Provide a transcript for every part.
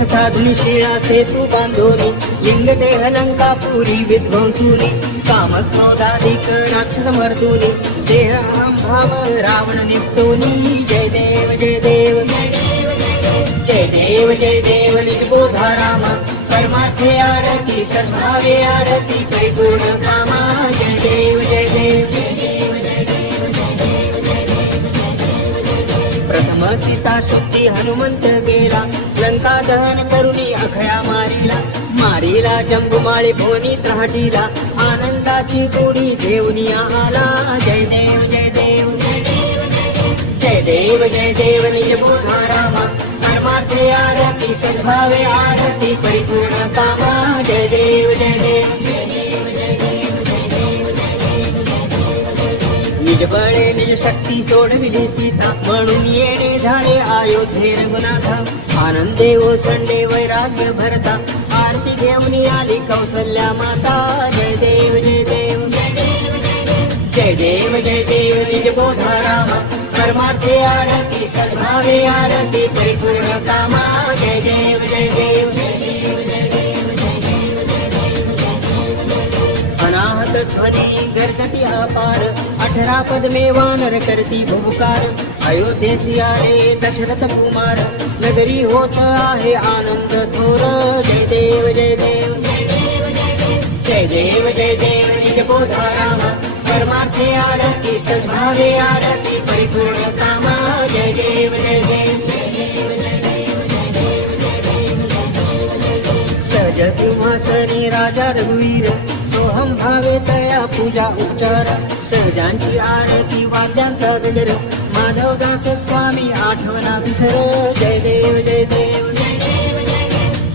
व्रत साधुनी शिळा सेतू बांधोनी लिंग देह लंकापुरी विध्वंसुनी काम क्रोधाधिक राक्षस मर्दुनी देह अहम भाव रावण निपटोनी जय देव जय देव जय देव जय देव निजबोधा राम परमार्थे आरती सद्भावे आरती परिपूर्ण कामा जय देव जय देव प्रथम सीता शुद्धी हनुमंत गेला लंका दहन करुनी अखया मारीला जंबुमाळी भोनी त्राटीला आनंदाची गोडी घेऊनी आला जय देव जय देव जय देव जय देव निजबोधा रामा परमार्थे आरती सद्भावे आरती परिपूर्ण कामा जय देव जय देव निज बळे निज शक्ती सोडविली सीता म्हणून येणे झाले अयोध्ये रघुनाथा आनंदे ओसंडे वैराग्य भरता आरती घेऊन आली कौसल्या माता जय देव जय देव जय देव जय देव निजबोधा रामा परमार्थे आरती सद्भावे आरती परिपूर्ण कामा जय देव जय देव अनाहत ध्वनी गर्जती अपार 18 पद्मे वानर करती भूकार अयोध्येसी आले दशरथ कुमार नगरी होत आहे आनंद थोर जय देव जय देव जय देव जय देव निजबोधा रामा परमार्थे आरती सद्भावे आरती परिपूर्ण कामा जय देव जय देव सहज सिंहासनी राजा रघुवीर सोहम भावे तया पूजा उपचार सहजांची आरती वाद्यांचा गजर माधवदास स्वामी आठवना विसर जय देव जय देव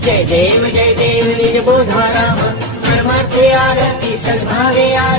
जय देव जय देव निजबोधा रामा परमार्थे आरती सद्भावे आरती